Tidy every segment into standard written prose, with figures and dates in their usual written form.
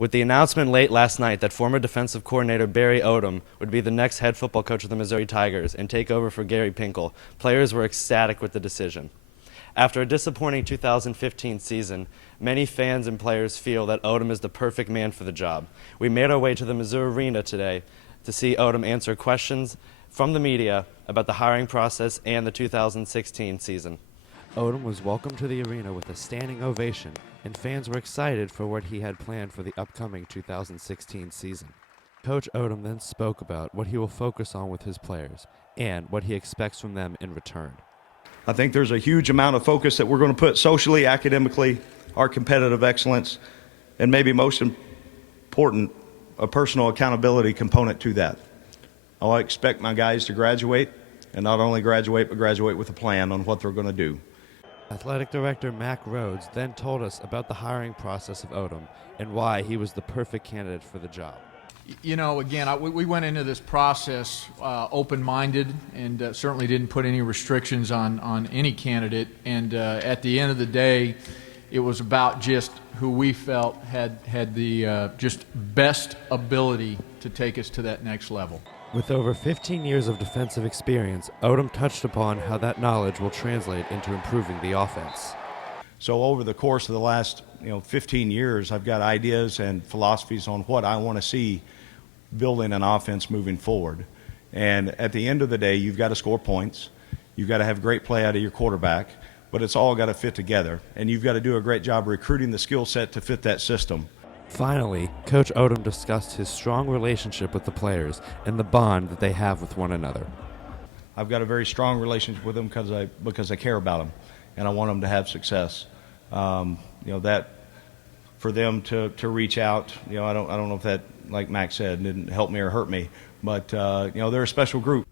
With the announcement late last night that former defensive coordinator Barry Odom would be the next head football coach of the Missouri Tigers and take over for Gary Pinkel, players were ecstatic with the decision. After a disappointing 2015 season, many fans and players feel that Odom is the perfect man for the job. We made our way to the Missouri Arena today to see Odom answer questions from the media about the hiring process and the 2016 season. Odom was welcomed to the arena with a standing ovation, and fans were excited for what he had planned for the upcoming 2016 season. Coach Odom then spoke about what he will focus on with his players and what he expects from them in return. I think there's a huge amount of focus that we're going to put socially, academically, our competitive excellence, and maybe most important, a personal accountability component to that. I expect my guys to graduate, and not only graduate, but graduate with a plan on what they're going to do. Athletic Director Mac Rhodes then told us about the hiring process of Odom and why he was the perfect candidate for the job. You know, again, we went into this process open-minded and certainly didn't put any restrictions on any candidate. And at the end of the day, it was about just who we felt had the just best ability to take us to that next level. With over 15 years of defensive experience, Odom touched upon how that knowledge will translate into improving the offense. So over the course of the last 15 years, I've got ideas and philosophies on what I want to see building an offense moving forward. And at the end of the day, you've got to score points. You've got to have great play out of your quarterback, but it's all got to fit together. And you've got to do a great job recruiting the skill set to fit that system. Finally, Coach Odom discussed his strong relationship with the players and the bond that they have with one another. I've got a very strong relationship with them because I care about them, and I want them to have success. That for them to reach out, I don't know if that, like Max said, didn't help me or hurt me, but they're a special group.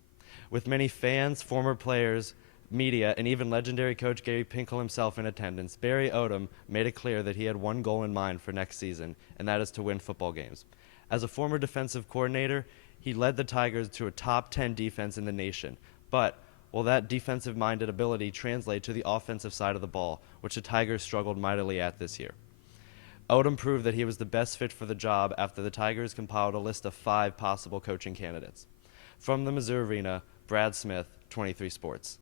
With many fans, former players, media, and even legendary coach Gary Pinkel himself in attendance, Barry Odom made it clear that he had one goal in mind for next season, and that is to win football games. As a former defensive coordinator, he led the Tigers to a top 10 defense in the nation, but will that defensive-minded ability translate to the offensive side of the ball, which the Tigers struggled mightily at this year? Odom proved that he was the best fit for the job after the Tigers compiled a list of 5 possible coaching candidates. From the Missouri Arena, Brad Smith, 23 Sports.